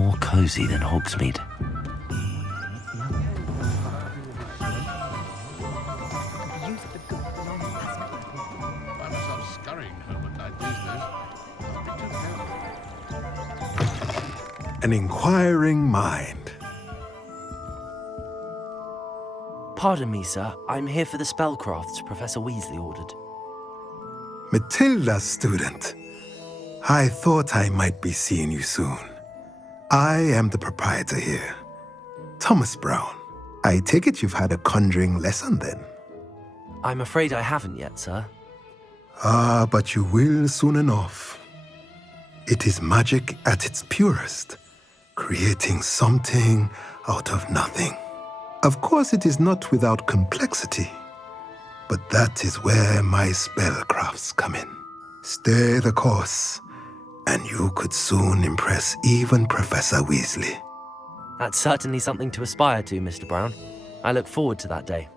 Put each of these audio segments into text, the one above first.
more cozy than Hogsmeade. Find myself scurrying home at night these days. An inquiring mind. Pardon me, sir. I'm here for the spellcrafts Professor Weasley ordered. Matilda's student. I thought I might be seeing you soon. I am the proprietor here, Thomas Brown. I take it you've had a conjuring lesson then? I'm afraid I haven't yet, sir. Ah, but you will soon enough. It is magic at its purest, creating something out of nothing. Of course, it is not without complexity, but that is where my spellcrafts come in. Stay the course, and you could soon impress even Professor Weasley. That's certainly something to aspire to, Mr. Brown. I look forward to that day.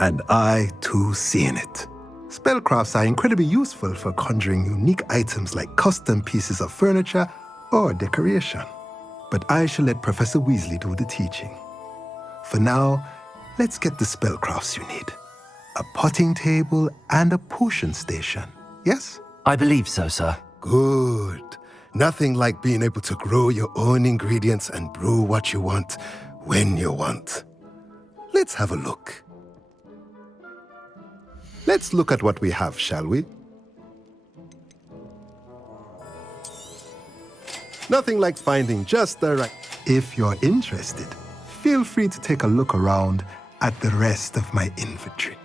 And I, too, seeing it. Spellcrafts are incredibly useful for conjuring unique items like custom pieces of furniture or decoration. But I shall let Professor Weasley do the teaching. For now, let's get the spellcrafts you need. A potting table and a potion station, yes? I believe so, sir. Good. Nothing like being able to grow your own ingredients and brew what you want when you want. Let's have a look. Let's look at what we have, shall we? Nothing like finding just the right... If you're interested, feel free to take a look around at the rest of my inventory.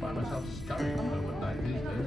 Find myself scurrying home at night these days.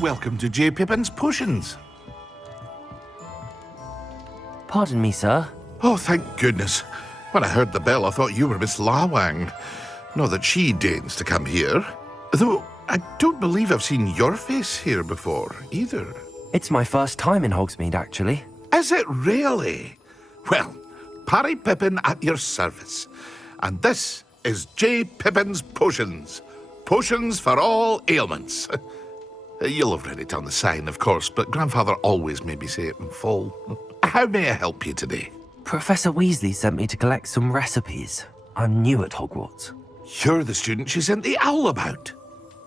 Welcome to J. Pippin's Potions. Pardon me, sir. Oh, thank goodness. When I heard the bell, I thought you were Miss Lawang. Not that she deigns to come here. Though I don't believe I've seen your face here before, either. It's my first time in Hogsmeade, actually. Is it really? Well, Parry Pippin at your service. And this is J. Pippin's Potions. Potions for all ailments. You'll have read it on the sign, of course, but Grandfather always made me say it in full. How may I help you today? Professor Weasley sent me to collect some recipes. I'm new at Hogwarts. You're the student she sent the owl about.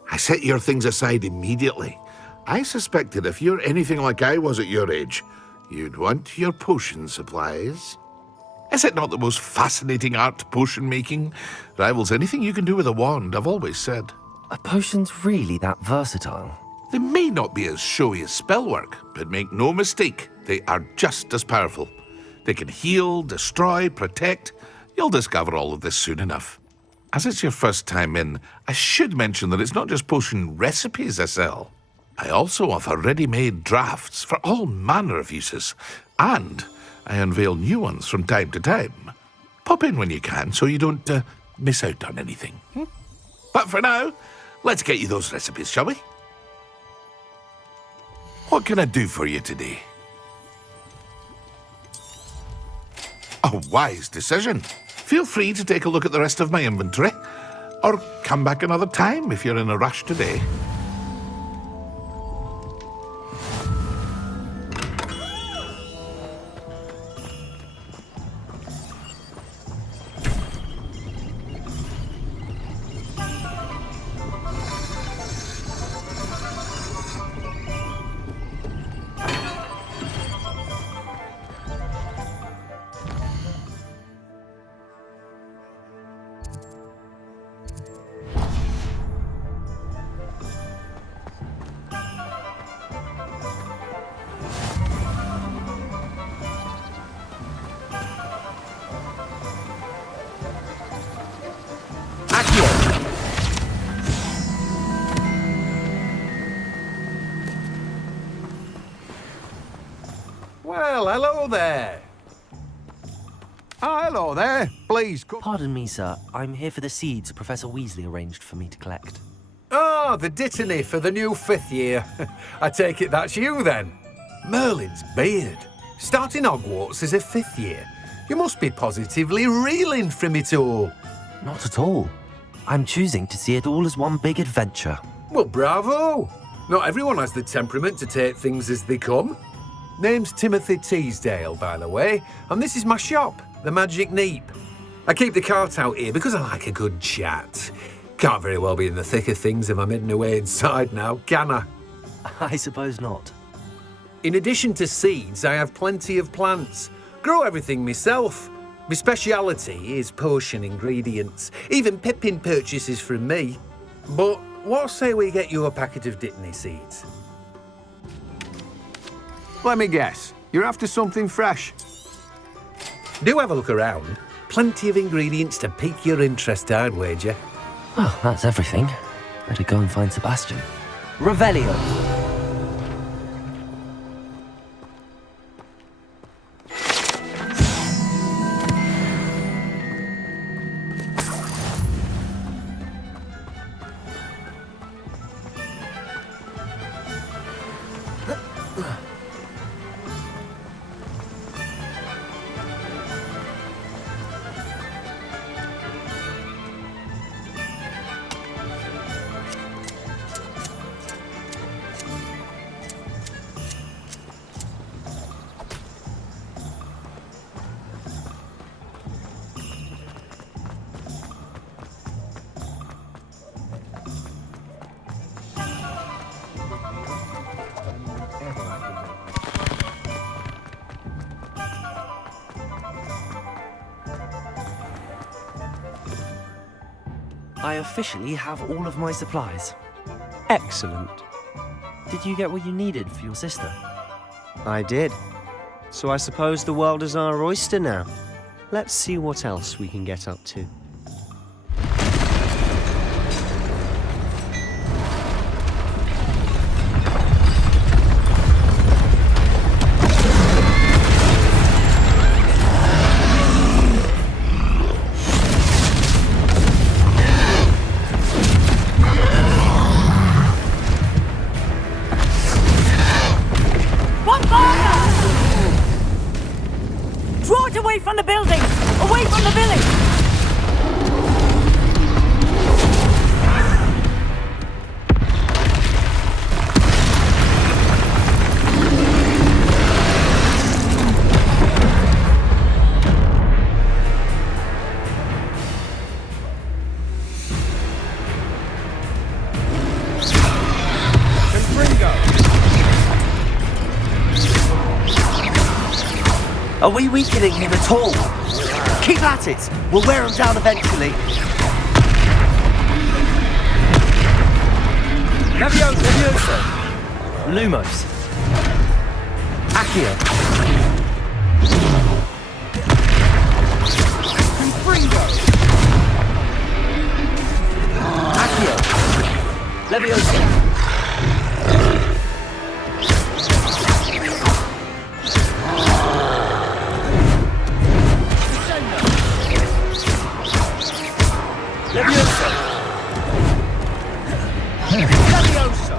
I set your things aside immediately. I suspected if you're anything like I was at your age, you'd want your potion supplies. Is it not the most fascinating art, potion making? Rivals anything you can do with a wand, I've always said. Are potions really that versatile? They may not be as showy as spellwork, but make no mistake, they are just as powerful. They can heal, destroy, protect. You'll discover all of this soon enough. As it's your first time in, I should mention that it's not just potion recipes I sell. I also offer ready-made drafts for all manner of uses, and I unveil new ones from time to time. Pop in when you can so you don't miss out on anything. But for now, let's get you those recipes, shall we? What can I do for you today? A wise decision. Feel free to take a look at the rest of my inventory, or come back another time if you're in a rush today. Well, hello there. Oh, hello there. Please come. Pardon me, sir. I'm here for the seeds Professor Weasley arranged for me to collect. Oh, the dittany for the new 5th year. I take it that's you then. Merlin's beard. Starting Hogwarts as a 5th year. You must be positively reeling from it all. Not at all. I'm choosing to see it all as one big adventure. Well, bravo. Not everyone has the temperament to take things as they come. Name's Timothy Teasdale, by the way, and this is my shop, the Magic Neep. I keep the cart out here because I like a good chat. Can't very well be in the thick of things if I'm hidden away inside now, can I? I suppose not. In addition to seeds, I have plenty of plants. Grow everything myself. My speciality is potion ingredients. Even Pippin purchases from me. But what say we get you a packet of dittany seeds? Let me guess. You're after something fresh. Do have a look around. Plenty of ingredients to pique your interest, I'd wager. Well, that's everything. Better go and find Sebastian. Revelio! I officially have all of my supplies. Excellent. Did you get what you needed for your sister? I did. So I suppose the world is our oyster now. Let's see what else we can get up to. Are we weakening him at all? Keep at it! We'll wear him down eventually. Levioso! Lumos. Accio. Confringo. Accio. Levioso. Levioso. Levioso.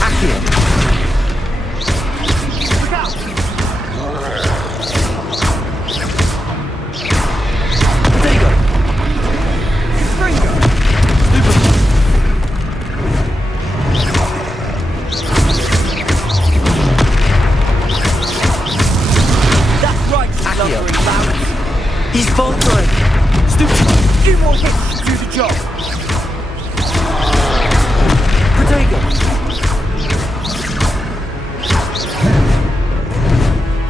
Accio. Look out. Digo. Springo. That's right, lumbering balance. He's faltering. Stupid. Few more hits to do the job. Protego.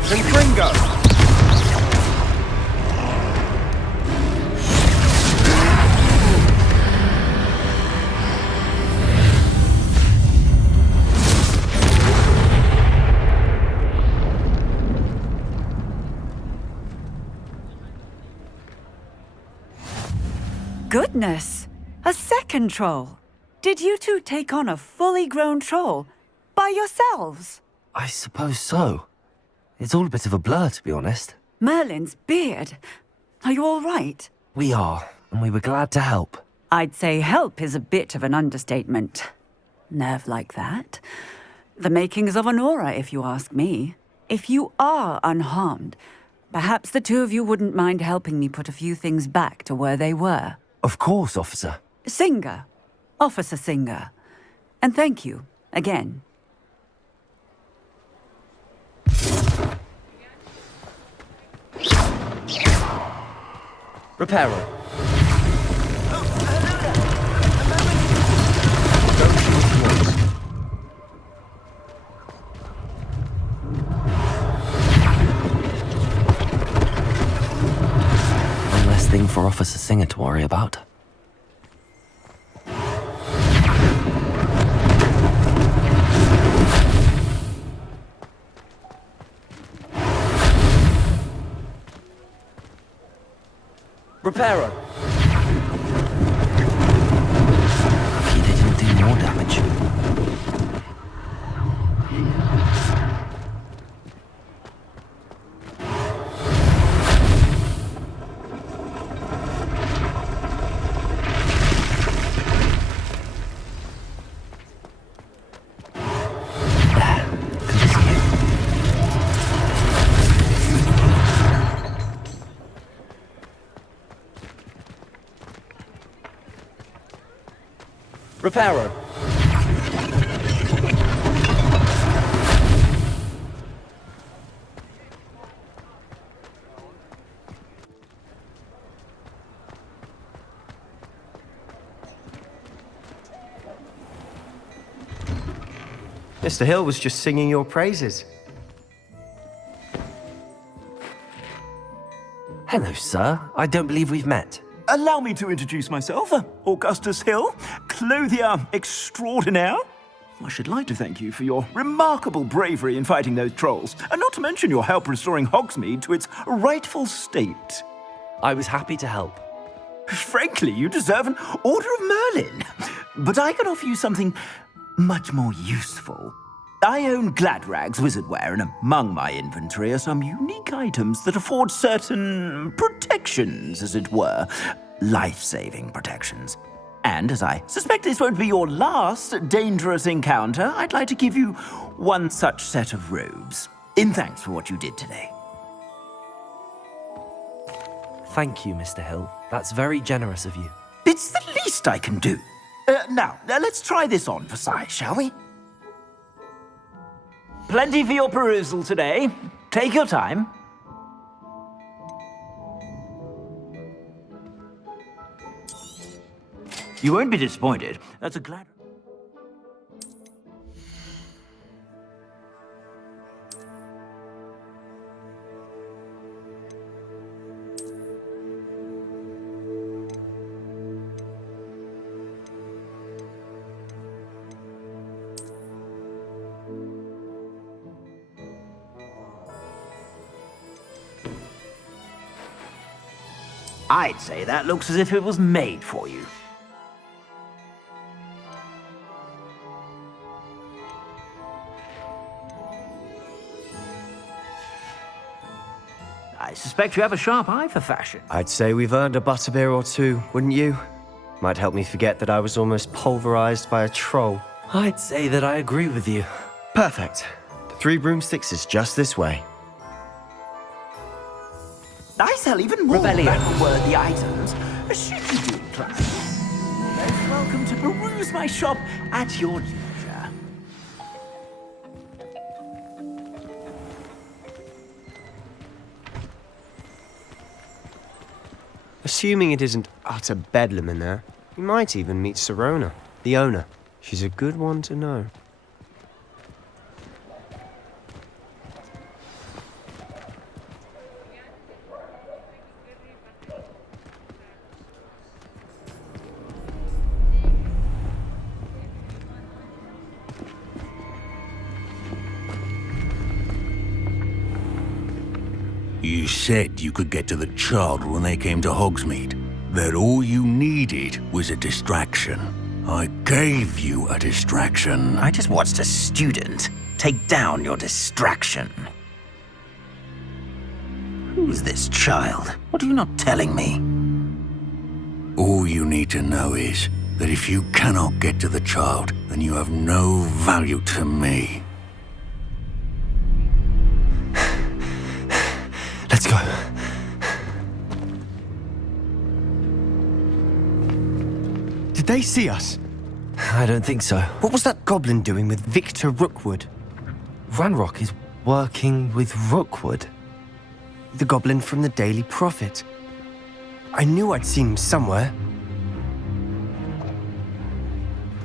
Confringo. Goodness! A second troll! Did you two take on a fully grown troll? By yourselves? I suppose so. It's all a bit of a blur, to be honest. Merlin's beard. Are you all right? We are, and we were glad to help. I'd say help is a bit of an understatement. Nerve like that. The makings of an aura, if you ask me. If you are unharmed, perhaps the two of you wouldn't mind helping me put a few things back to where they were. Of course, officer. Singer. Officer Singer. And thank you, again. Reparo. One less thing for Officer Singer to worry about. Reparo. Lucky they didn't do more damage. Reparo. Mr. Hill was just singing your praises. Hello, sir. I don't believe we've met. Allow me to introduce myself, Augustus Hill, clothier extraordinaire. I should like to thank you for your remarkable bravery in fighting those trolls, and not to mention your help restoring Hogsmeade to its rightful state. I was happy to help. Frankly, you deserve an Order of Merlin. But I can offer you something much more useful. I own Gladrag's wizardware, and among my inventory are some unique items that afford certain protections, as it were. Life-saving protections. And as I suspect this won't be your last dangerous encounter, I'd like to give you one such set of robes, in thanks for what you did today. Thank you, Mr. Hill. That's very generous of you. It's the least I can do. Now, let's try this on for size, shall we? Plenty for your perusal today. Take your time. You won't be disappointed. That's a glad... I'd say that looks as if it was made for you. I suspect you have a sharp eye for fashion. I'd say we've earned a butterbeer or two, wouldn't you? Might help me forget that I was almost pulverized by a troll. I'd say that I agree with you. Perfect. The 3 broomsticks is just this way. I sell even more battle-worthy items. Should you be inclined? Most welcome to peruse my shop at your leisure. Assuming it isn't utter bedlam in there, you might even meet Sirona, the owner. She's a good one to know. You said you could get to the child when they came to Hogsmeade. That all you needed was a distraction. I gave you a distraction. I just watched a student take down your distraction. Who's this child? What are you not telling me? All you need to know is that if you cannot get to the child, then you have no value to me. Let's go. Did they see us? I don't think so. What was that goblin doing with Victor Rookwood? Ranrock is working with Rookwood. The goblin from the Daily Prophet. I knew I'd seen him somewhere.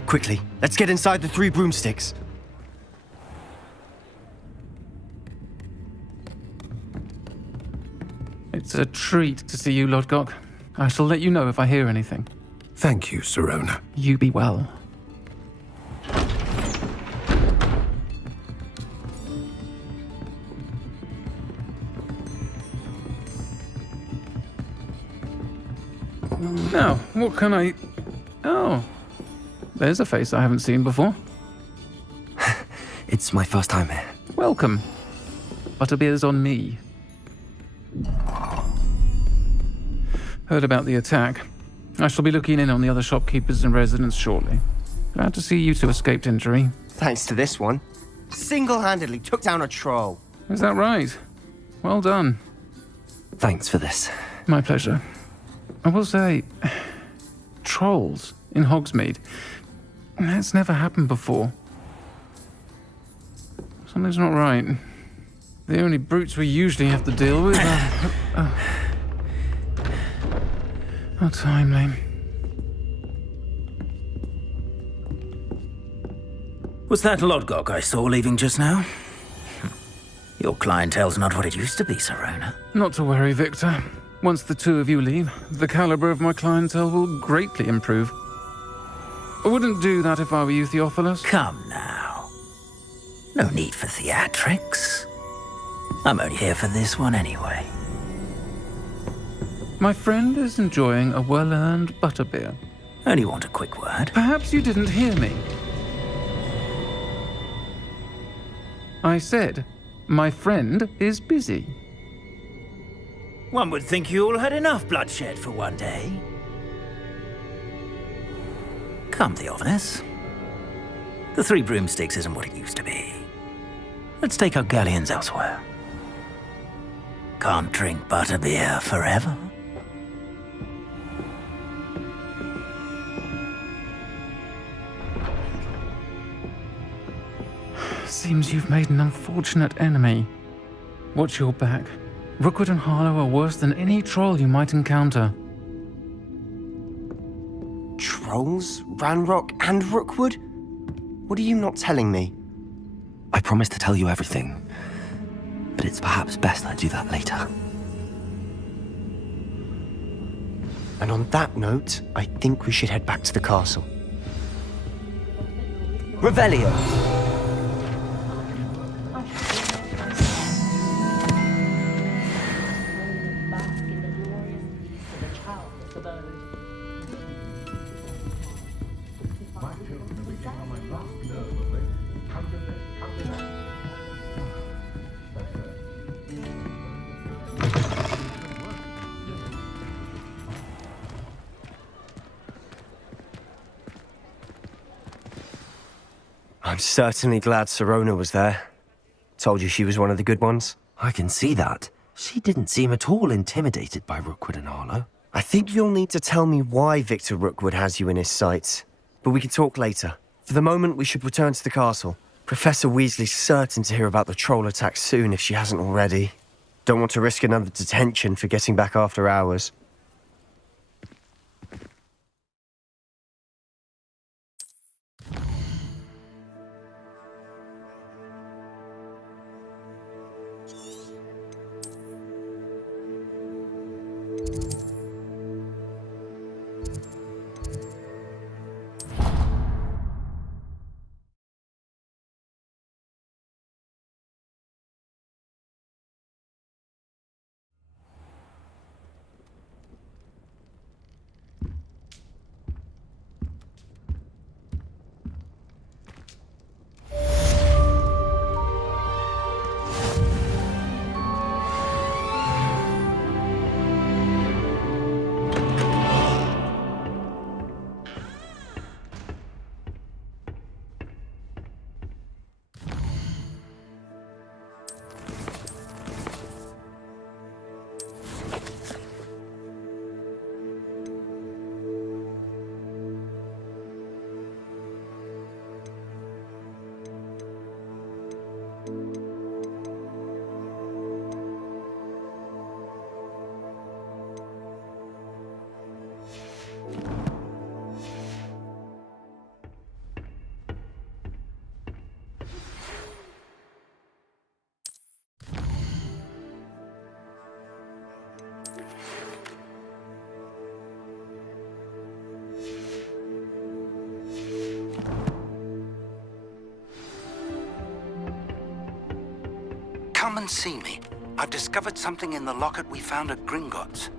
Quickly, let's get inside the 3 broomsticks. It's a treat to see you, Lodgok. I shall let you know if I hear anything. Thank you, Sirona. You be well. Now, what can I... Oh, there's a face I haven't seen before. It's my first time here. Welcome. Butterbeer's on me. Heard about the attack. I shall be looking in on the other shopkeepers and residents shortly. Glad to see you two escaped injury. Thanks to this one. Single-handedly took down a troll. Is that right? Well done. Thanks for this. My pleasure. I will say, trolls in Hogsmeade. That's never happened before. Something's not right. The only brutes we usually have to deal with are... How timely. Was that Lodgok I saw leaving just now? Your clientele's not what it used to be, Sirona. Not to worry, Victor. Once the 2 of you leave, the caliber of my clientele will greatly improve. I wouldn't do that if I were you, Theophilus. Come now. No need for theatrics. I'm only here for this one anyway. My friend is enjoying a well-earned butterbeer. Only want a quick word. Perhaps you didn't hear me. I said, my friend is busy. One would think you all had enough bloodshed for one day. Come, Theophilus. The 3 broomsticks isn't what it used to be. Let's take our galleons elsewhere. Can't drink butterbeer forever. Seems you've made an unfortunate enemy. Watch your back. Rookwood and Harlow are worse than any troll you might encounter. Trolls? Ranrock and Rookwood? What are you not telling me? I promise to tell you everything, but it's perhaps best I do that later. And on that note, I think we should head back to the castle. Revelio! I'm certainly glad Sirona was there. Told you she was one of the good ones. I can see that. She didn't seem at all intimidated by Rookwood and Arlo. I think you'll need to tell me why Victor Rookwood has you in his sights. But we can talk later. For the moment, we should return to the castle. Professor Weasley's certain to hear about the troll attack soon if she hasn't already. Don't want to risk another detention for getting back after hours. Come and see me. I've discovered something in the locket we found at Gringotts.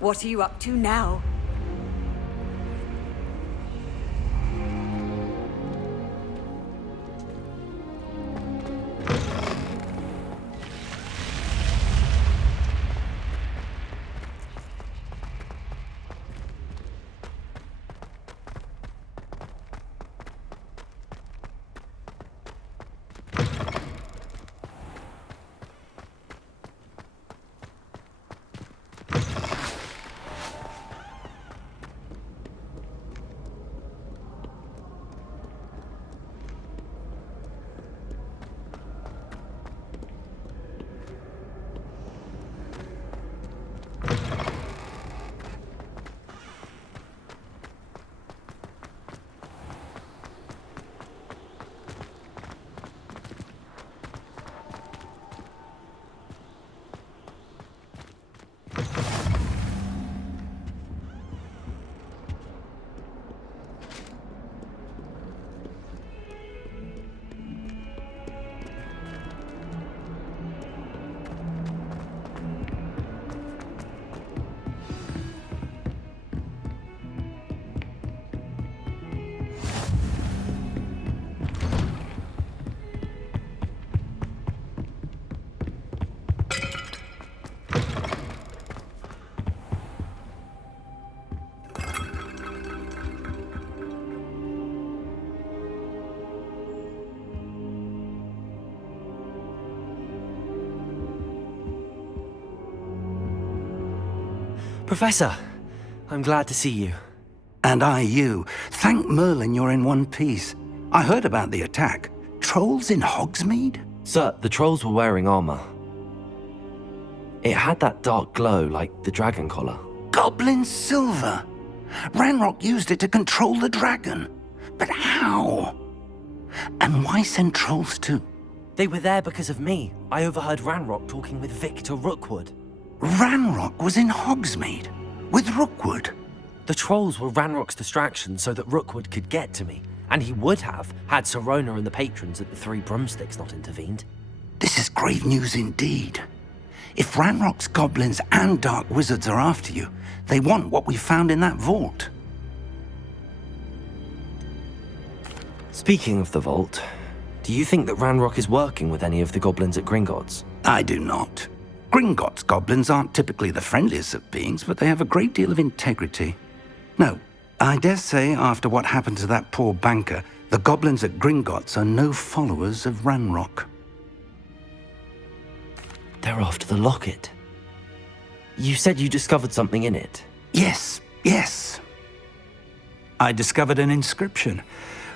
What are you up to now? Professor, I'm glad to see you. And I you. Thank Merlin you're in one piece. I heard about the attack. Trolls in Hogsmeade? Sir, the trolls were wearing armor. It had that dark glow like the dragon collar. Goblin silver! Ranrock used it to control the dragon. But how? And why send trolls too? They were there because of me. I overheard Ranrock talking with Victor Rookwood. Ranrock was in Hogsmeade with Rookwood. The trolls were Ranrock's distraction so that Rookwood could get to me, and he would have had Sirona and the patrons at the Three Broomsticks not intervened. This is grave news indeed. If Ranrock's goblins and dark wizards are after you, they want what we found in that vault. Speaking of the vault, do you think that Ranrock is working with any of the goblins at Gringotts? I do not. Gringotts goblins aren't typically the friendliest of beings, but they have a great deal of integrity. No, I dare say after what happened to that poor banker, the goblins at Gringotts are no followers of Ranrock. They're after the locket. You said you discovered something in it. Yes. I discovered an inscription.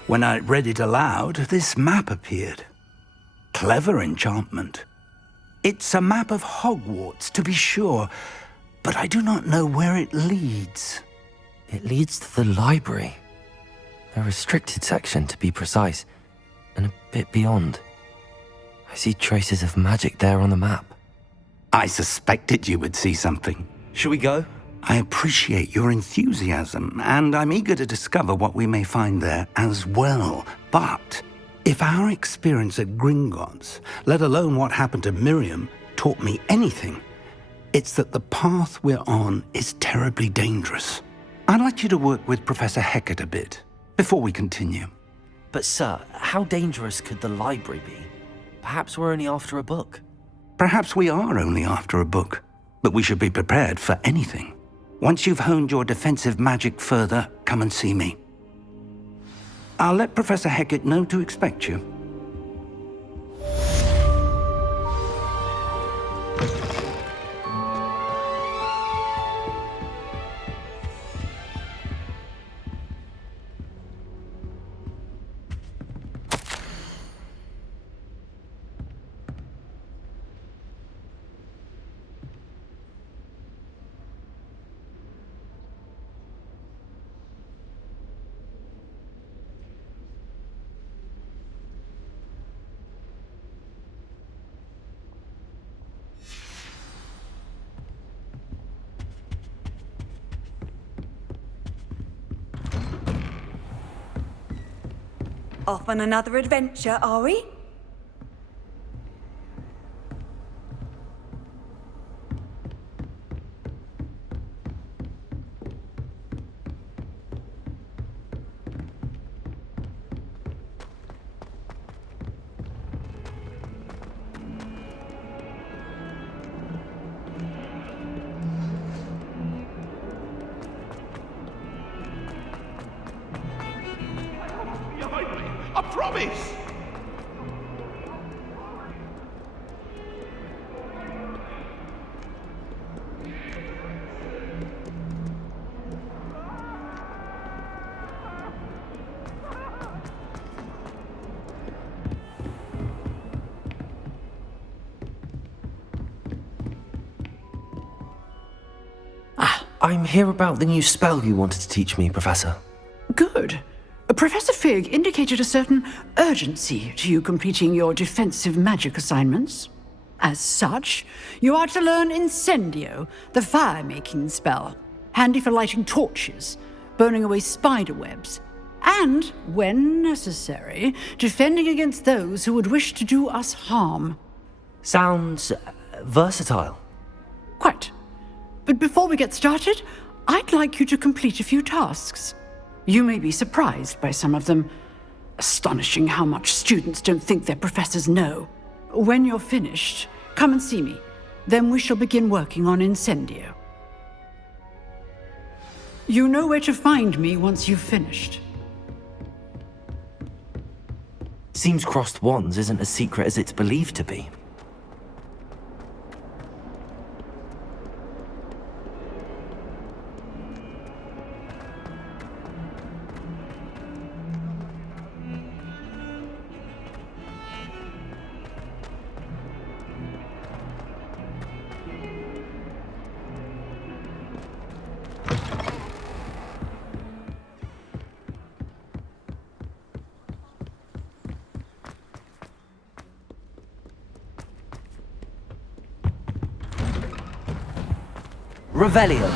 When I read it aloud, this map appeared. Clever enchantment. It's a map of Hogwarts, to be sure, but I do not know where it leads. It leads to the library. A restricted section, to be precise, and a bit beyond. I see traces of magic there on the map. I suspected you would see something. Shall we go? I appreciate your enthusiasm, and I'm eager to discover what we may find there as well. But if our experience at Gringotts, let alone what happened to Miriam, taught me anything, it's that the path we're on is terribly dangerous. I'd like you to work with Professor Hecat a bit before we continue. But sir, how dangerous could the library be? Perhaps we're only after a book. Perhaps we are only after a book, but we should be prepared for anything. Once you've honed your defensive magic further, come and see me. I'll let Professor Hecat know to expect you. Off on another adventure, are we? I promise! I'm here about the new spell you wanted to teach me, Professor. Good. Professor Fig indicated a certain urgency to you completing your defensive magic assignments. As such, you are to learn Incendio, the fire-making spell, handy for lighting torches, burning away spider webs, and, when necessary, defending against those who would wish to do us harm. Sounds versatile. Quite. But before we get started, I'd like you to complete a few tasks. You may be surprised by some of them. Astonishing how much students don't think their professors know. When you're finished, come and see me. Then we shall begin working on Incendio. You know where to find me once you've finished. Seems crossed wands isn't as secret as it's believed to be. Revelio.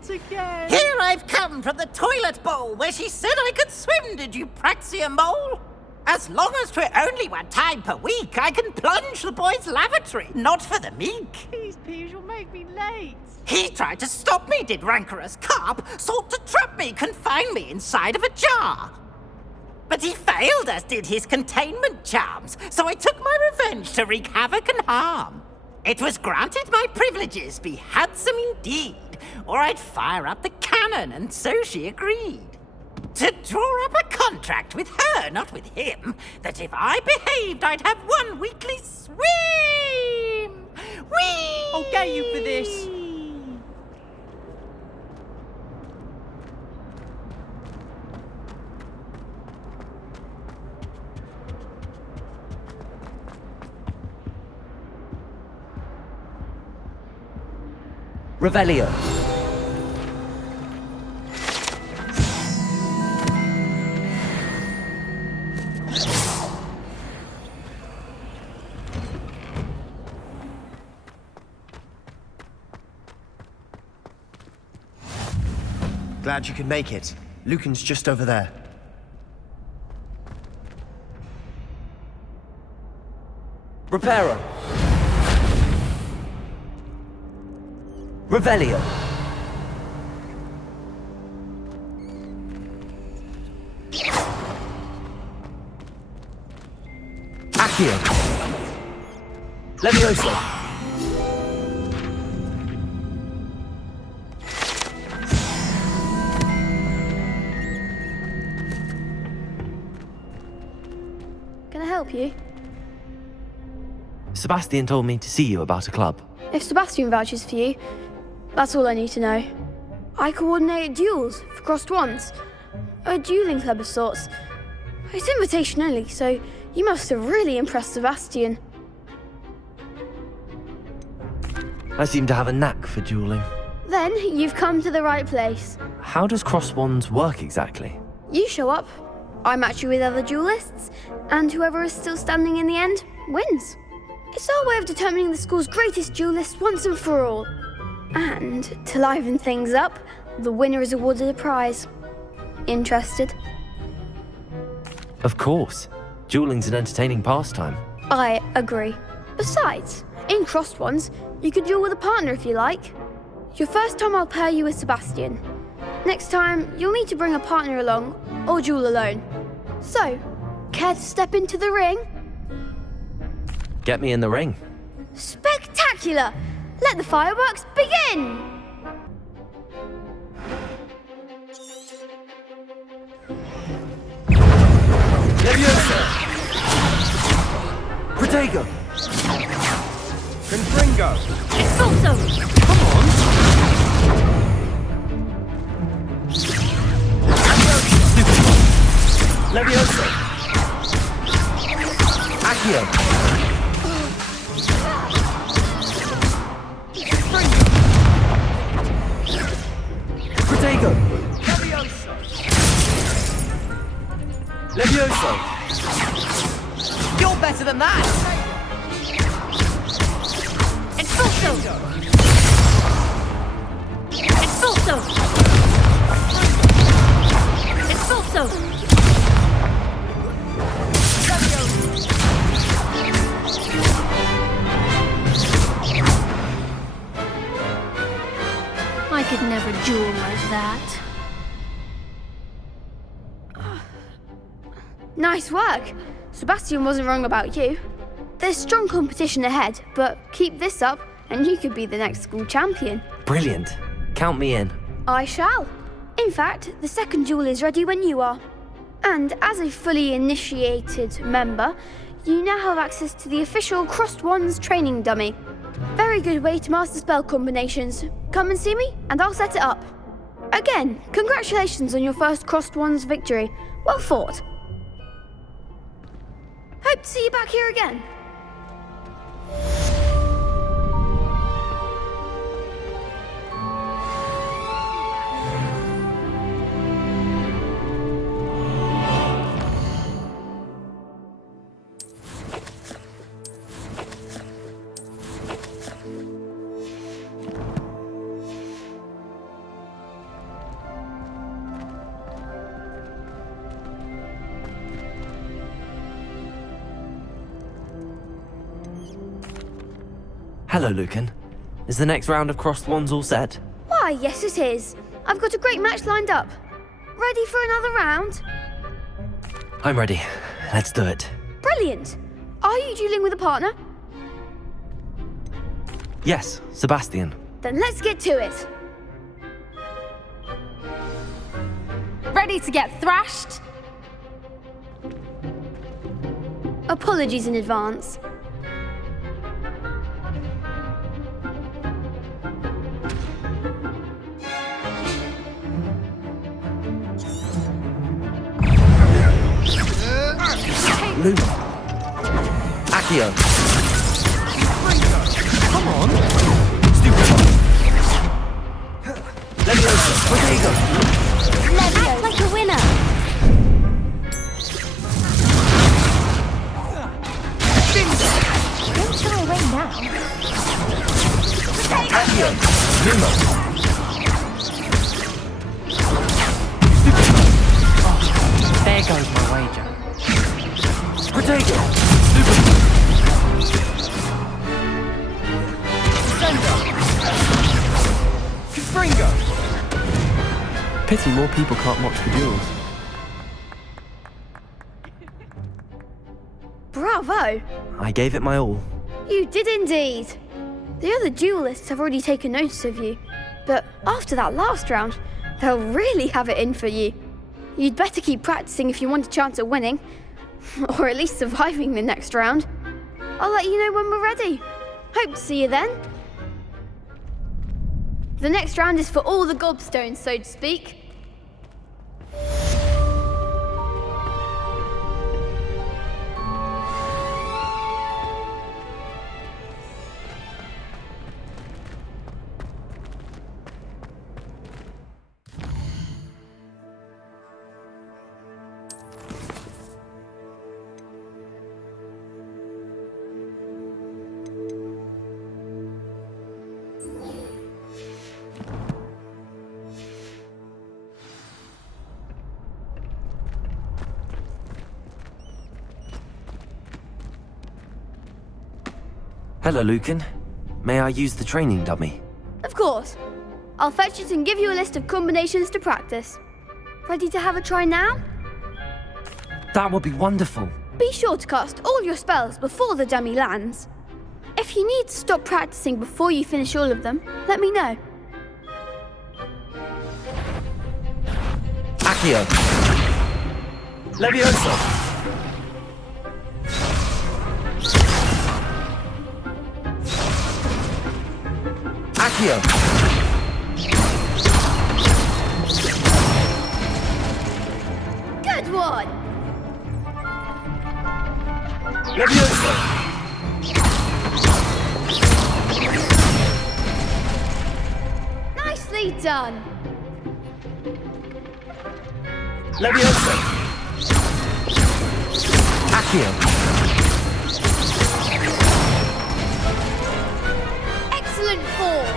Not again! Here I've come from the toilet bowl where she said I could swim, did you praxia mole? As long as 'twere only one time per week, I can plunge the boy's lavatory, not for the meek. Please, Peeves, you'll make me late. He tried to stop me, did rancorous carp, sought to trap me, confine me inside of a jar. But he failed, as did his containment charms, so I took my revenge to wreak havoc and harm. It was granted my privileges be handsome indeed, or I'd fire up the cannon, and so she agreed. To draw up a contract with her, not with him, that if I behaved, I'd have one weekly swim! Whee! I'll get you for this. Revelio. Glad you could make it. Lucan's just over there. Reparo. Revelio. Accio. Levioso. Can I help you? Sebastian told me to see you about a club. If Sebastian vouches for you, that's all I need to know. I coordinate duels for crossed wands. A dueling club of sorts. It's invitation only, so you must have really impressed Sebastian. I seem to have a knack for dueling. Then you've come to the right place. How does cross wands work exactly? You show up, I match you with other duelists, and whoever is still standing in the end wins. It's our way of determining the school's greatest duelist once and for all. And to liven things up, the winner is awarded a prize. Interested? Of course. Dueling's an entertaining pastime. I agree. Besides, in crossed ones, you could duel with a partner if you like. Your first time I'll pair you with Sebastian. Next time, you'll need to bring a partner along, or duel alone. So, care to step into the ring? Get me in the ring. Spectacular! Let the fireworks begin! Leviosa! Protego! Confringo! Expulso! Come on! Leviosa! Accio! Protego! Levioso! You're better than that! Expulso! Expulso! Expulso! I could never duel like that. Nice work! Sebastian wasn't wrong about you. There's strong competition ahead, but keep this up and you could be the next school champion. Brilliant. Count me in. I shall. In fact, the second duel is ready when you are. And as a fully initiated member, you now have access to the official Crossed Wands training dummy. Very good way to master spell combinations. Come and see me, and I'll set it up. Again, congratulations on your first Crossed Wands victory. Well fought. Hope to see you back here again. Hello, Lucan. Is the next round of crossed wands all set? Why, yes it is. I've got a great match lined up. Ready for another round? I'm ready. Let's do it. Brilliant. Are you dueling with a partner? Yes, Sebastian. Then let's get to it. Ready to get thrashed? Apologies in advance. Luma. Accio. Come on. Stupid. Leviosa. Protego. Act like a winner. Don't shy away now. Accio. Luma. There goes my wager. Protego. Confringo. Pity more people can't watch the duels. Bravo! I gave it my all. You did indeed. The other duelists have already taken notice of you, but after that last round, they'll really have it in for you. You'd better keep practicing if you want a chance at winning, or at least surviving the next round. I'll let you know when we're ready. Hope to see you then. The next round is for all the gobstones, so to speak. Hello, Lucan. May I use the training dummy? Of course. I'll fetch it and give you a list of combinations to practice. Ready to have a try now? That would be wonderful. Be sure to cast all your spells before the dummy lands. If you need to stop practicing before you finish all of them, let me know. Accio. Leviosa. Accio. Good one! Leviosa. Nicely done! Leviosa. Accio. Excellent form!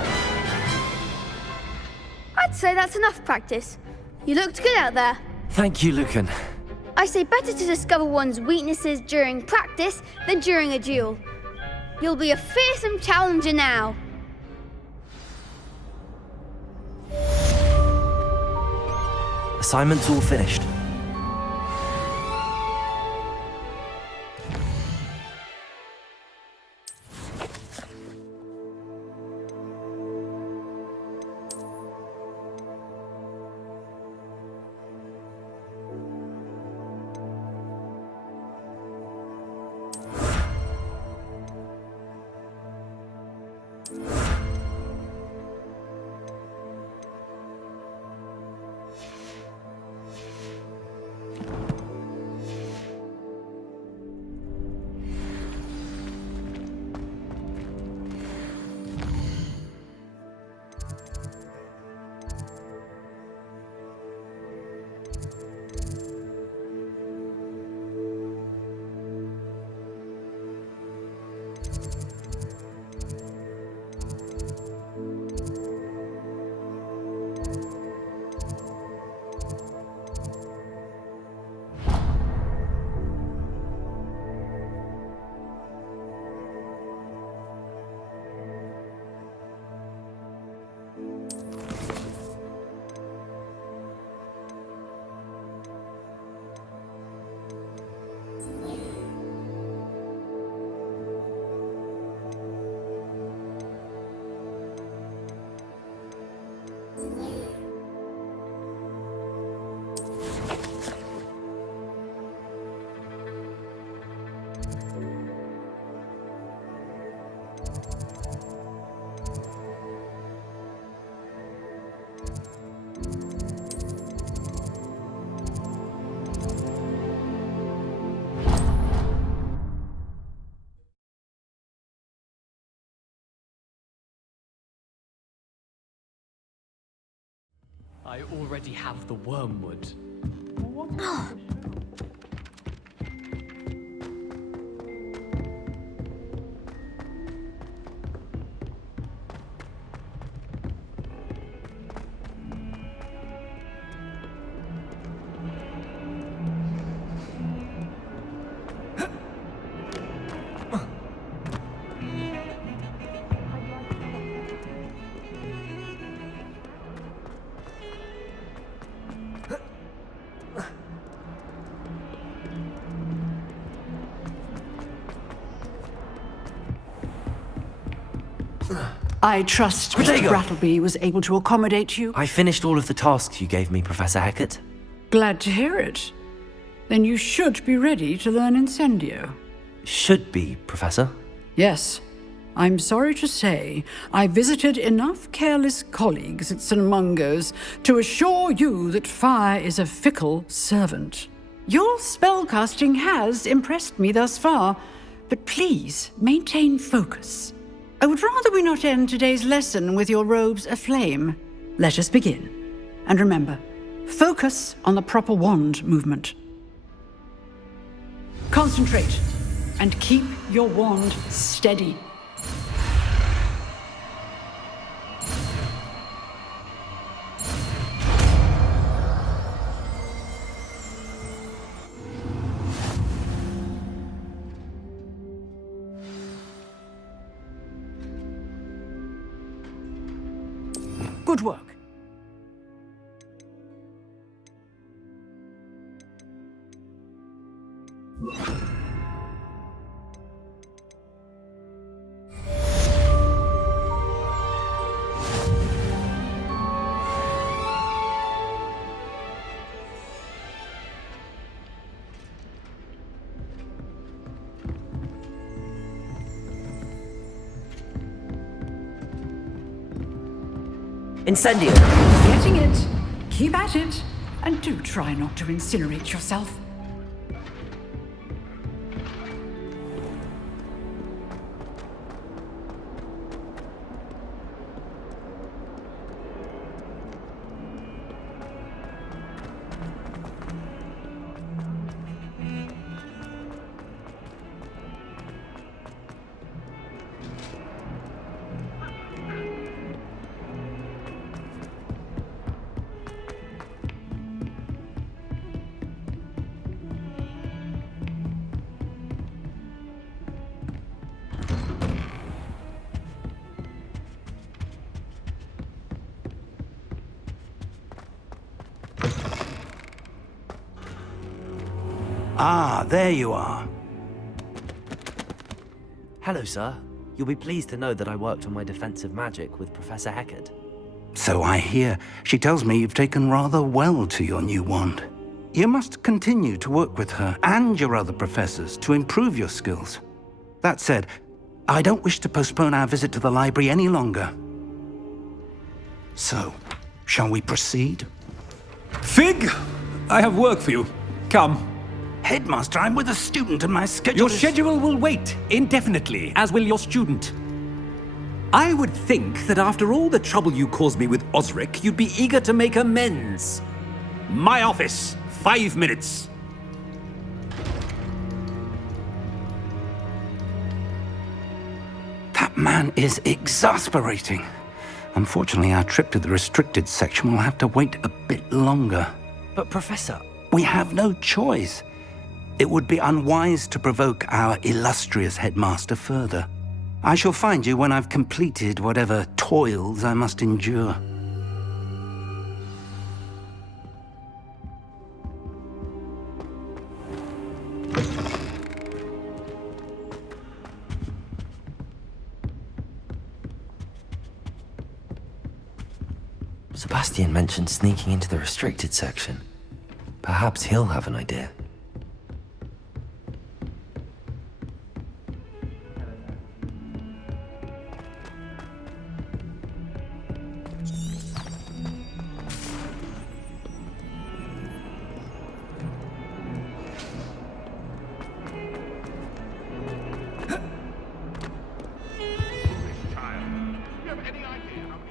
I'd say that's enough practice. You looked good out there. Thank you, Lucan. I say better to discover one's weaknesses during practice than during a duel. You'll be a fearsome challenger now. Assignment's all finished. I already have the wormwood. I trust Mr. Brattleby was able to accommodate you. I finished all of the tasks you gave me, Professor Hackett. Glad to hear it. Then you should be ready to learn Incendio. Should be, Professor. Yes. I'm sorry to say, I visited enough careless colleagues at St. Mungo's to assure you that fire is a fickle servant. Your spellcasting has impressed me thus far, but please maintain focus. I would rather we not end today's lesson with your robes aflame. Let us begin. And remember, focus on the proper wand movement. Concentrate, and keep your wand steady. Good work. Incendio! Getting it. Keep at it. And do try not to incinerate yourself. Ah, there you are. Hello, sir. You'll be pleased to know that I worked on my defensive magic with Professor Hackett. So I hear. She tells me you've taken rather well to your new wand. You must continue to work with her and your other professors to improve your skills. That said, I don't wish to postpone our visit to the library any longer. So, shall we proceed? Fig! I have work for you. Come. Headmaster, I'm with a student and my schedule Your schedule will wait indefinitely, as will your student. I would think that after all the trouble you caused me with Osric, you'd be eager to make amends. My office, 5 minutes. That man is exasperating. Unfortunately, our trip to the restricted section will have to wait a bit longer. But, Professor... We have no choice. It would be unwise to provoke our illustrious headmaster further. I shall find you when I've completed whatever toils I must endure. Sebastian mentioned sneaking into the restricted section. Perhaps he'll have an idea.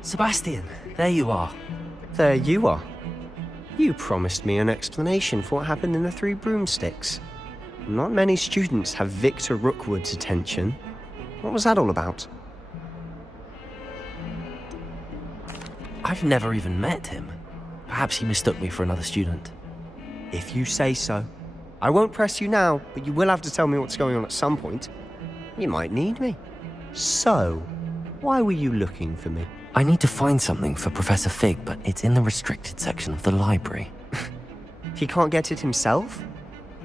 Sebastian, there you are. There you are. You promised me an explanation for what happened in the Three Broomsticks. Not many students have Victor Rookwood's attention. What was that all about? I've never even met him. Perhaps he mistook me for another student. If you say so. I won't press you now, but you will have to tell me what's going on at some point. You might need me. So, why were you looking for me? I need to find something for Professor Fig, but it's in the restricted section of the library. He can't get it himself?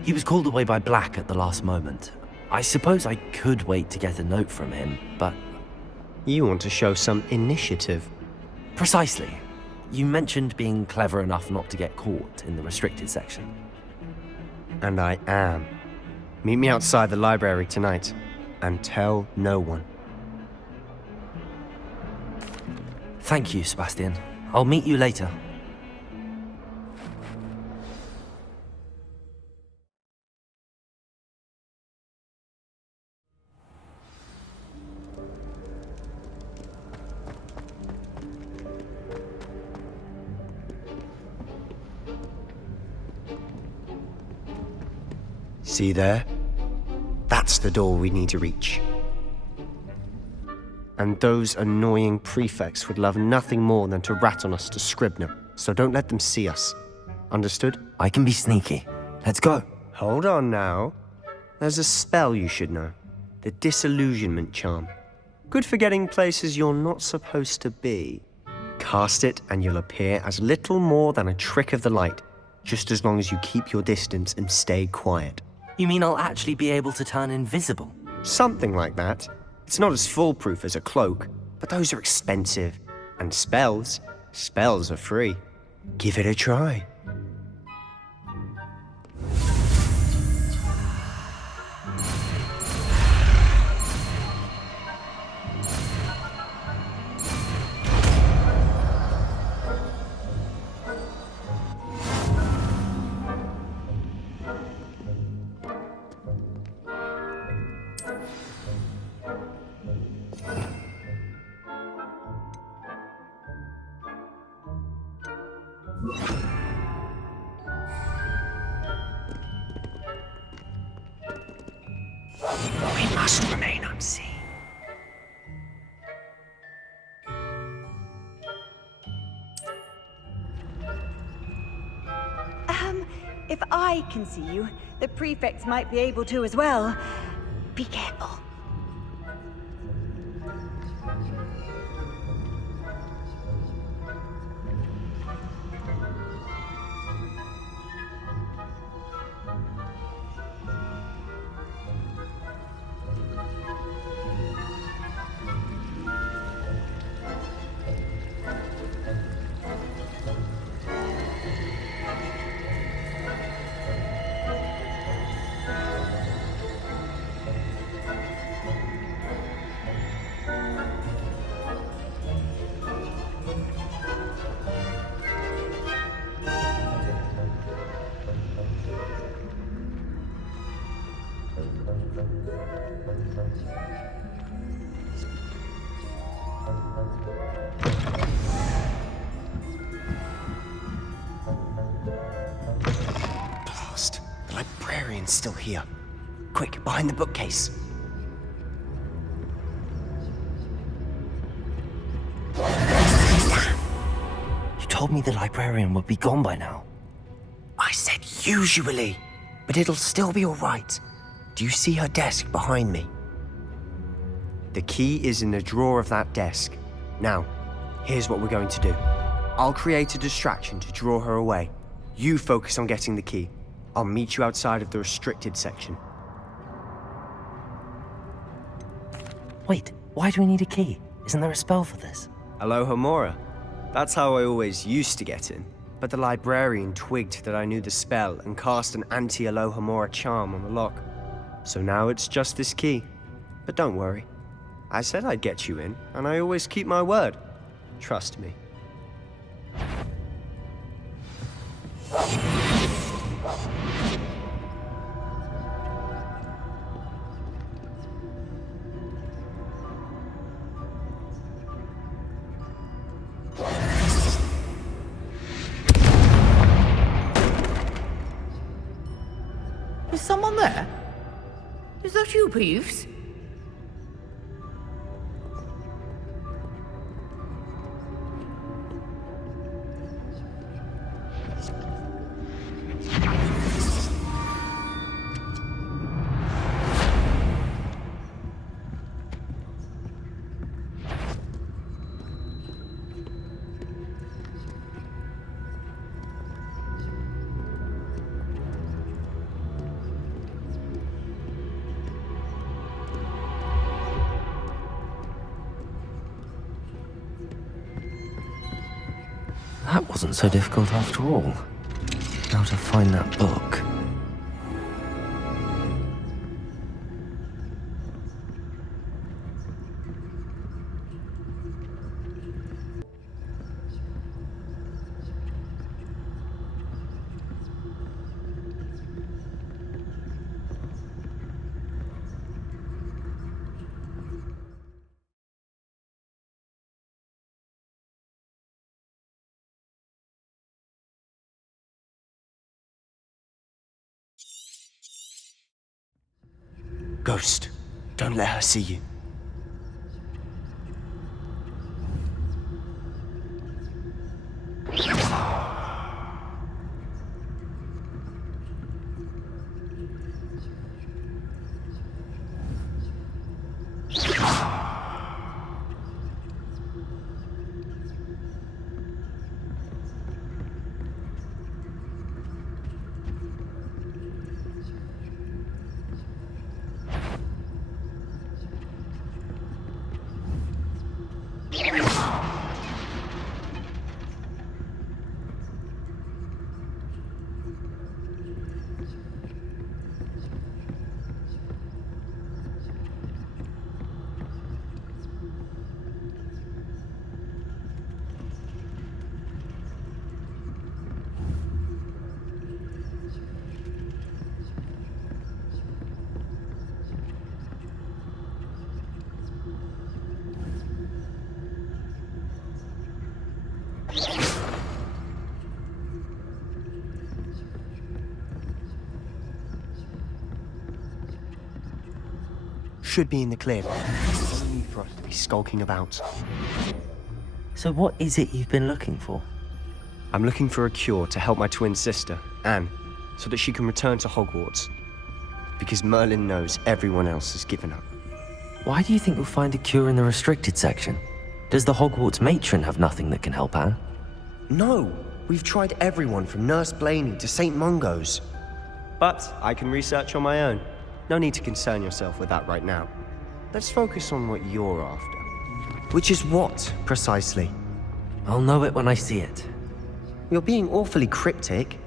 He was called away by Black at the last moment. I suppose I could wait to get a note from him, but... You want to show some initiative. Precisely. You mentioned being clever enough not to get caught in the restricted section. And I am. Meet me outside the library tonight, and tell no one. Thank you, Sebastian. I'll meet you later. See there? That's the door we need to reach. And those annoying prefects would love nothing more than to rat on us to Scribner, so don't let them see us. Understood? I can be sneaky. Let's go. Hold on now. There's a spell you should know. The Disillusionment Charm. Good for getting places you're not supposed to be. Cast it and you'll appear as little more than a trick of the light, just as long as you keep your distance and stay quiet. You mean I'll actually be able to turn invisible? Something like that. It's not as foolproof as a cloak, but those are expensive. And spells are free. Give it a try. We must remain unseen. If I can see you, the prefects might be able to as well. Be careful. Blast. The librarian's still here. Quick, behind the bookcase. You told me the librarian would be gone by now. I said usually, but it'll still be all right. Do you see her desk behind me? The key is in the drawer of that desk. Now, here's what we're going to do. I'll create a distraction to draw her away. You focus on getting the key. I'll meet you outside of the restricted section. Wait, why do we need a key? Isn't there a spell for this? Alohomora. That's how I always used to get in. But the librarian twigged that I knew the spell and cast an anti-Alohomora charm on the lock. So now it's just this key. But don't worry. I said I'd get you in, and I always keep my word. Trust me. someone there? Is that you, Peeves? That wasn't so difficult after all. Now to find that book. Ghost, don't let her see you. Should be in the clear. No need for us to be skulking about. So what is it you've been looking for? I'm looking for a cure to help my twin sister, Anne, so that she can return to Hogwarts. Because Merlin knows everyone else has given up. Why do you think you'll find a cure in the restricted section? Does the Hogwarts matron have nothing that can help Anne? No! We've tried everyone from Nurse Blaney to St. Mungo's. But I can research on my own. No need to concern yourself with that right now. Let's focus on what you're after. Which is what, precisely? I'll know it when I see it. You're being awfully cryptic.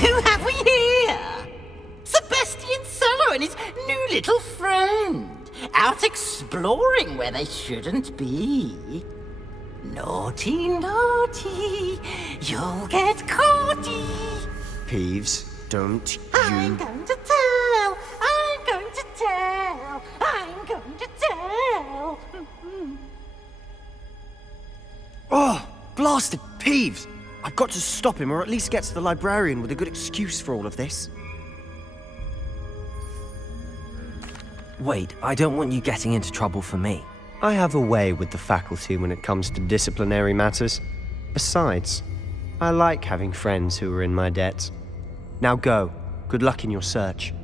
Who have we here? Sebastian Solo and his new little friend. Out exploring where they shouldn't be. Naughty, naughty. You'll get caughty. Peeves, don't you... I'm going to tell. I'm going to tell. I'm going to tell. Oh, blasted Peeves! I've got to stop him, or at least get to the librarian with a good excuse for all of this. Wait, I don't want you getting into trouble for me. I have a way with the faculty when it comes to disciplinary matters. Besides, I like having friends who are in my debt. Now go. Good luck in your search.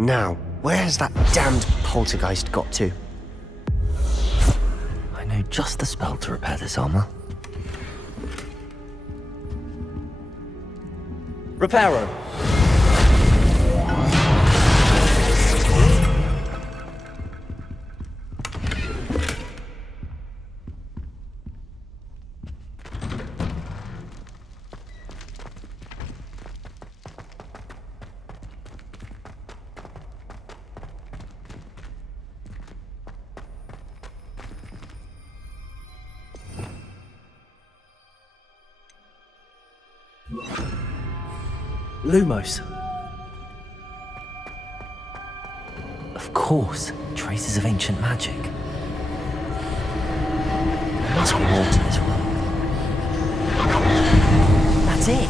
Now, where has that damned poltergeist got to? I know just the spell to repair this armor. Reparo. Lumos. Of course, traces of ancient magic. There must be more to this world. That's it.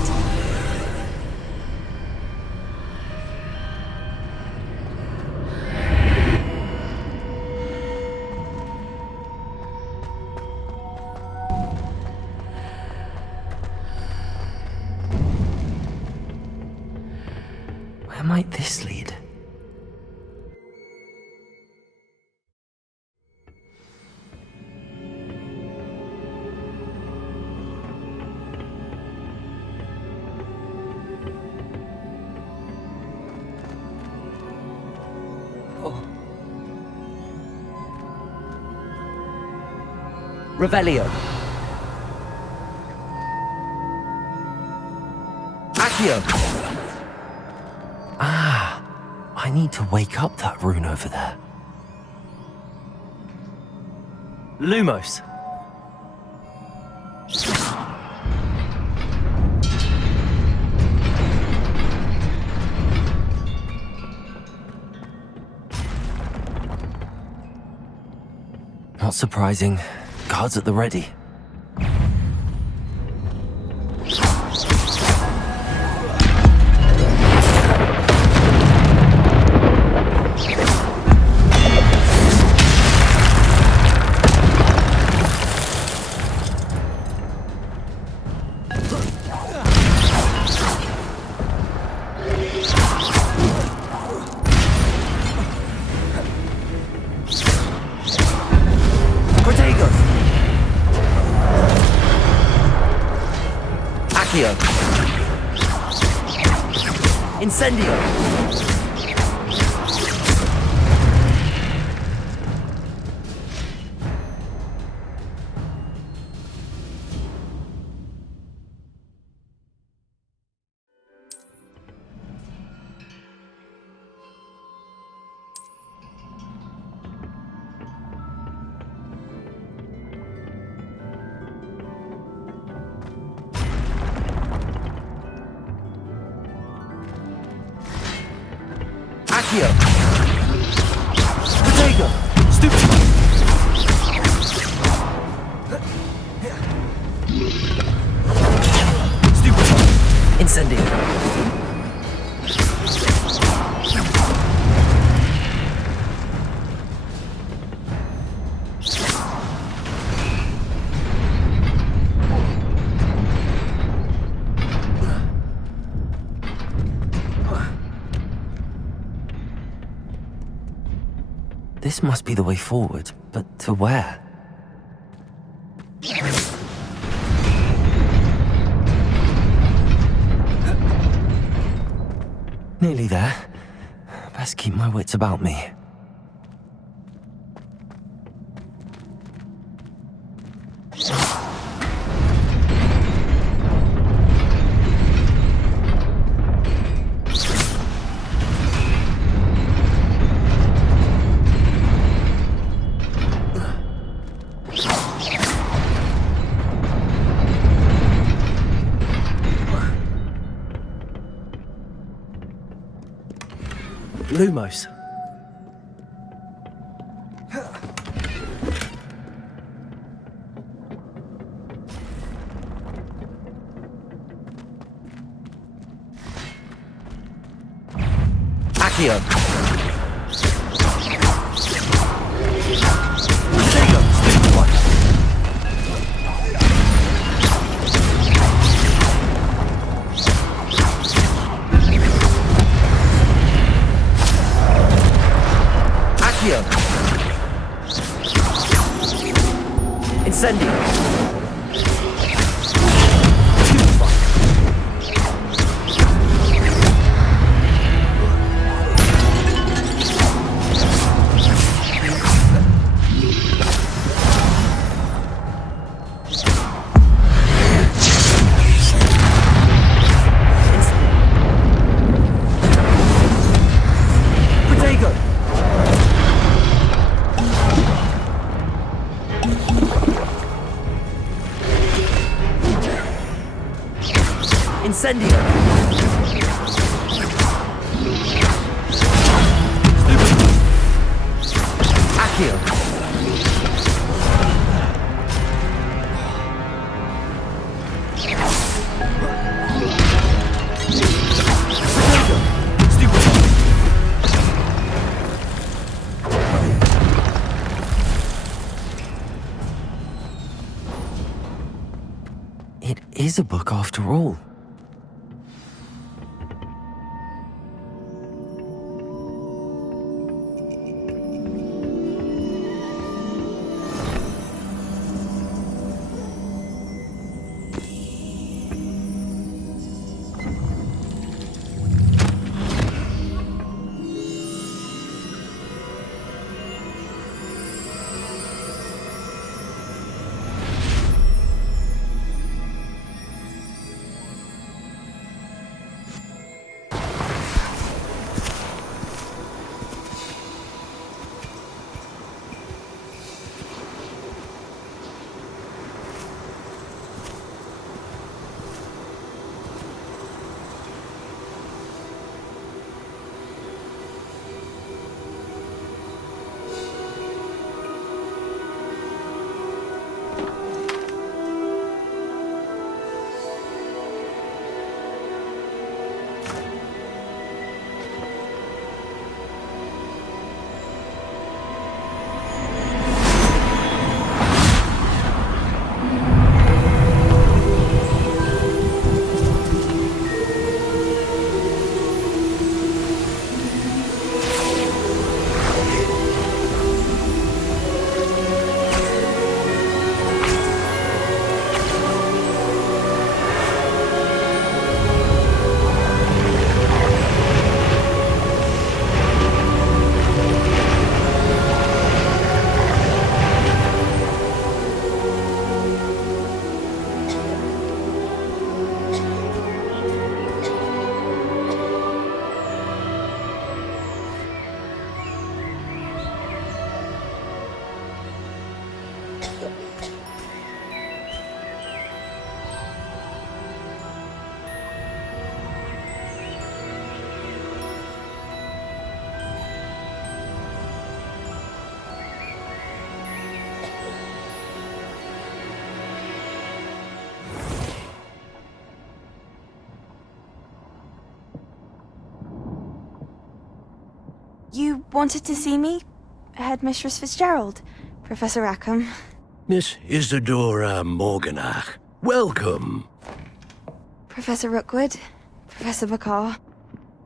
Where might this lead? Revelio. Accio. Ah, I need to wake up that rune over there. Lumos. Not surprising. Guards at the ready. Incendio! Accio! Protego! Stupid! Stupid! Incendio! This must be the way forward, but to where? Nearly there. Best keep my wits about me. Lumos. Accio. Protego, stupid one. Incendio! Incendio! is a book after all. You wanted to see me? Headmistress Fitzgerald? Professor Rackham? Miss Isadora Morganach, welcome. Professor Rookwood? Professor Bakar?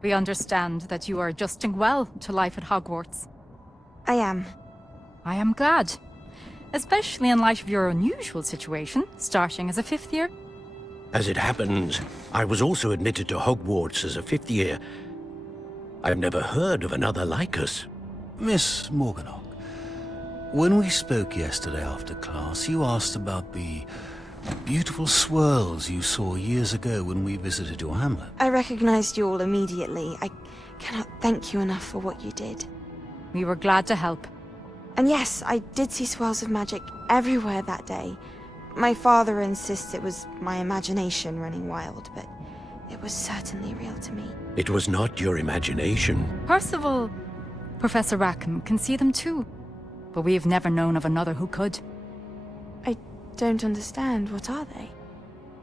We understand that you are adjusting well to life at Hogwarts. I am. I am glad. Especially in light of your unusual situation, starting as a 5th year. As it happens, I was also admitted to Hogwarts as a 5th year. I've never heard of another like us. Miss Morganach, when we spoke yesterday after class, you asked about the beautiful swirls you saw years ago when we visited your hamlet. I recognized you all immediately. I cannot thank you enough for what you did. We were glad to help. And yes, I did see swirls of magic everywhere that day. My father insists it was my imagination running wild, but it was certainly real to me. It was not your imagination. Percival, Professor Rackham can see them too. But we have never known of another who could. I don't understand. What are they?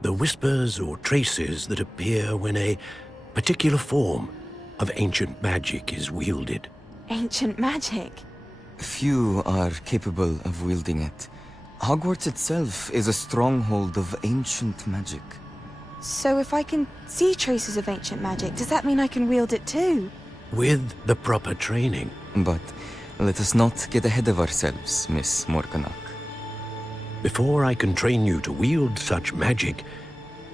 The whispers or traces that appear when a particular form of ancient magic is wielded. Ancient magic? Few are capable of wielding it. Hogwarts itself is a stronghold of ancient magic. So if I can see traces of ancient magic, does that mean I can wield it too? With the proper training. But let us not get ahead of ourselves, Miss Morganach. Before I can train you to wield such magic,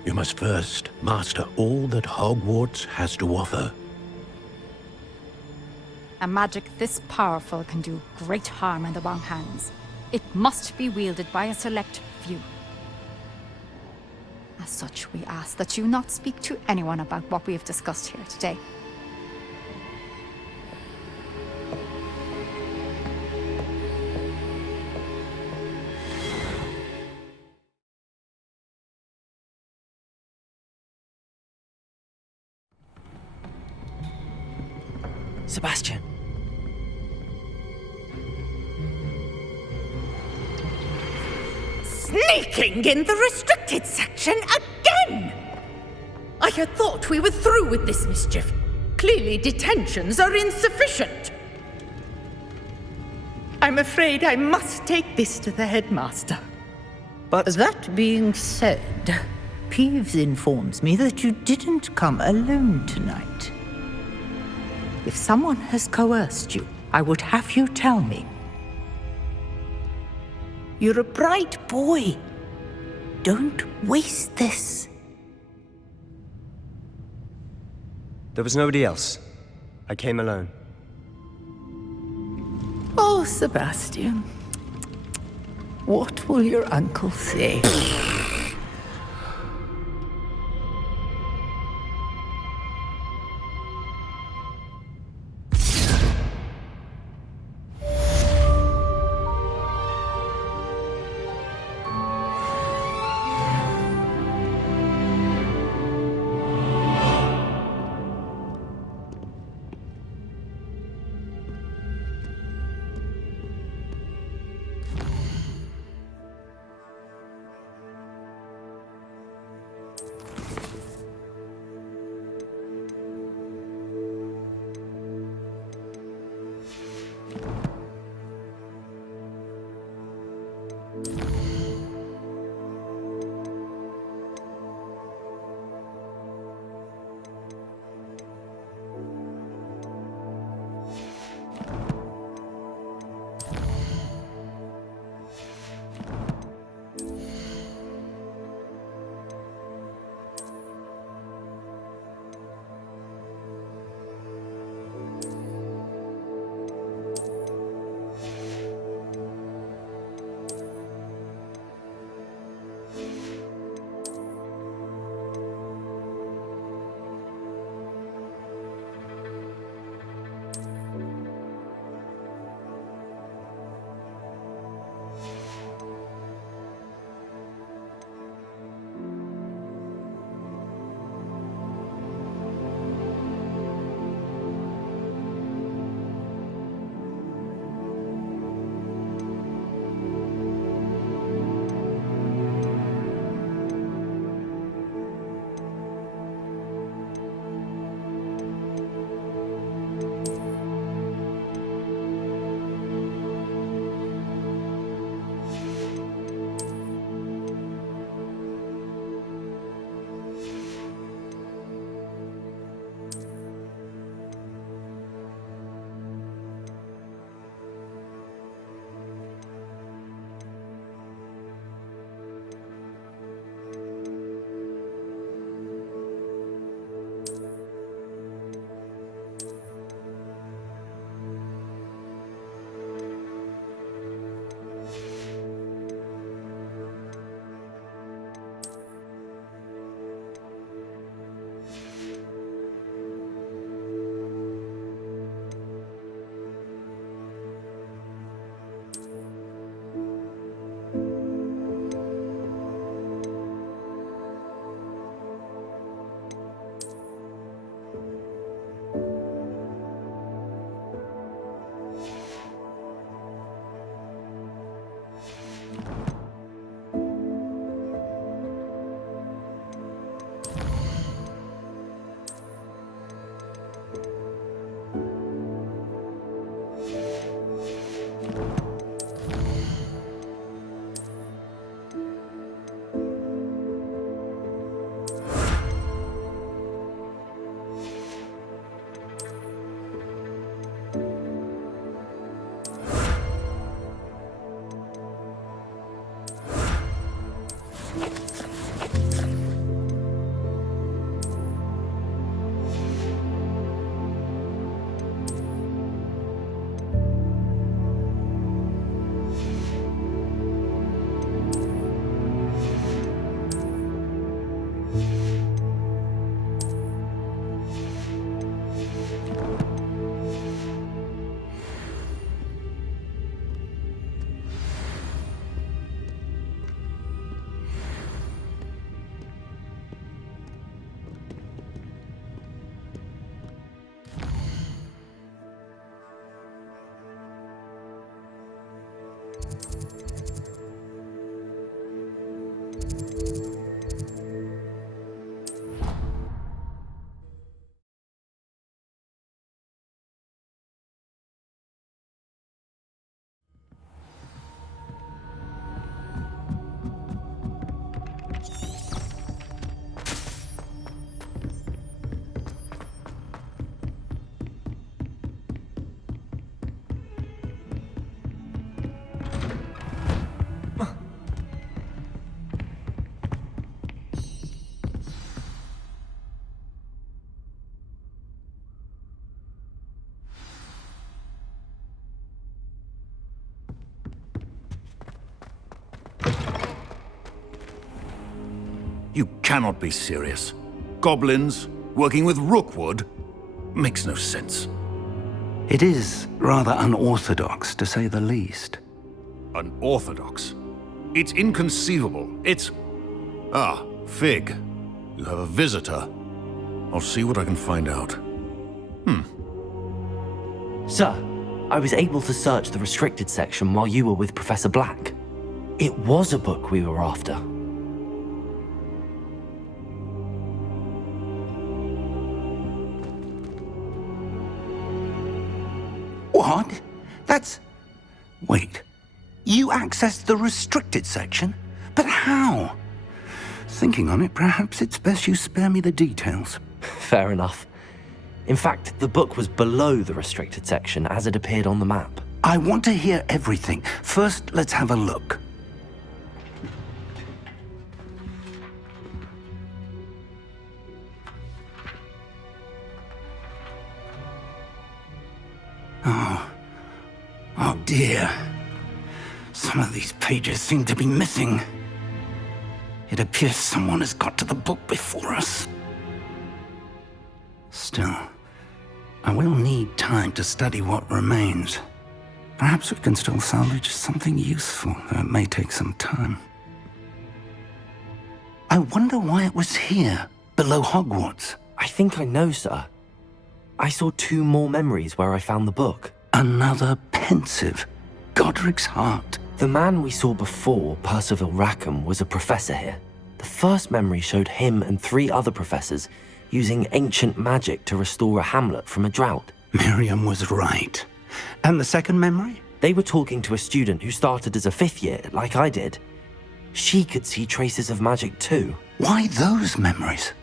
you must first master all that Hogwarts has to offer. A magic this powerful can do great harm in the wrong hands. It must be wielded by a select few. As such, we ask that you not speak to anyone about what we have discussed here today. Sebastian. Sneaking in the restricted section again! I had thought we were through with this mischief. Clearly detentions are insufficient. I'm afraid I must take this to the headmaster. But that being said, Peeves informs me that you didn't come alone tonight. If someone has coerced you, I would have you tell me. You're a bright boy. Don't waste this. There was nobody else. I came alone. Oh, Sebastian. What will your uncle say? You cannot be serious. Goblins working with Rookwood? Makes no sense. It is rather unorthodox, to say the least. Unorthodox? It's inconceivable. It's... Ah, Fig. You have a visitor. I'll see what I can find out. Sir, I was able to search the restricted section while you were with Professor Black. It was a book we were after. What? That's... Wait. You accessed the restricted section? But how? Thinking on it, perhaps it's best you spare me the details. Fair enough. In fact, the book was below the restricted section as it appeared on the map. I want to hear everything. First, let's have a look. Oh dear. Some of these pages seem to be missing. It appears someone has got to the book before us. Still, I will need time to study what remains. Perhaps we can still salvage something useful, though it may take some time. I wonder why it was here, below Hogwarts. I think I know, sir. I saw 2 more memories where I found the book. Another pensive. Godric's heart. The man we saw before, Percival Rackham, was a professor here. The first memory showed him and 3 other professors using ancient magic to restore a hamlet from a drought. Miriam was right. And the second memory? They were talking to a student who started as a 5th year, like I did. She could see traces of magic too. Why those memories?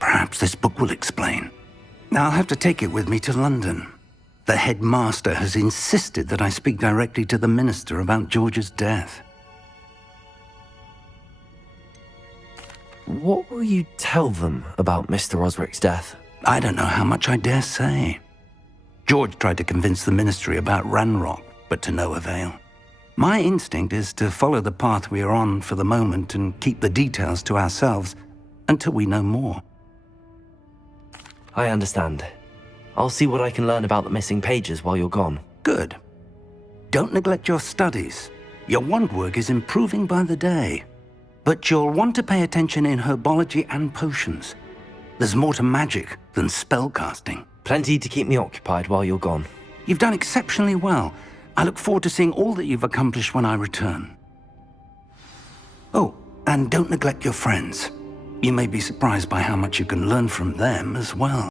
Perhaps this book will explain. Now I'll have to take it with me to London. The headmaster has insisted that I speak directly to the minister about George's death. What will you tell them about Mr. Osric's death? I don't know how much I dare say. George tried to convince the ministry about Ranrock, but to no avail. My instinct is to follow the path we are on for the moment and keep the details to ourselves until we know more. I understand. I'll see what I can learn about the missing pages while you're gone. Good. Don't neglect your studies. Your wand work is improving by the day. But you'll want to pay attention in herbology and potions. There's more to magic than spellcasting. Plenty to keep me occupied while you're gone. You've done exceptionally well. I look forward to seeing all that you've accomplished when I return. Oh, and don't neglect your friends. You may be surprised by how much you can learn from them as well.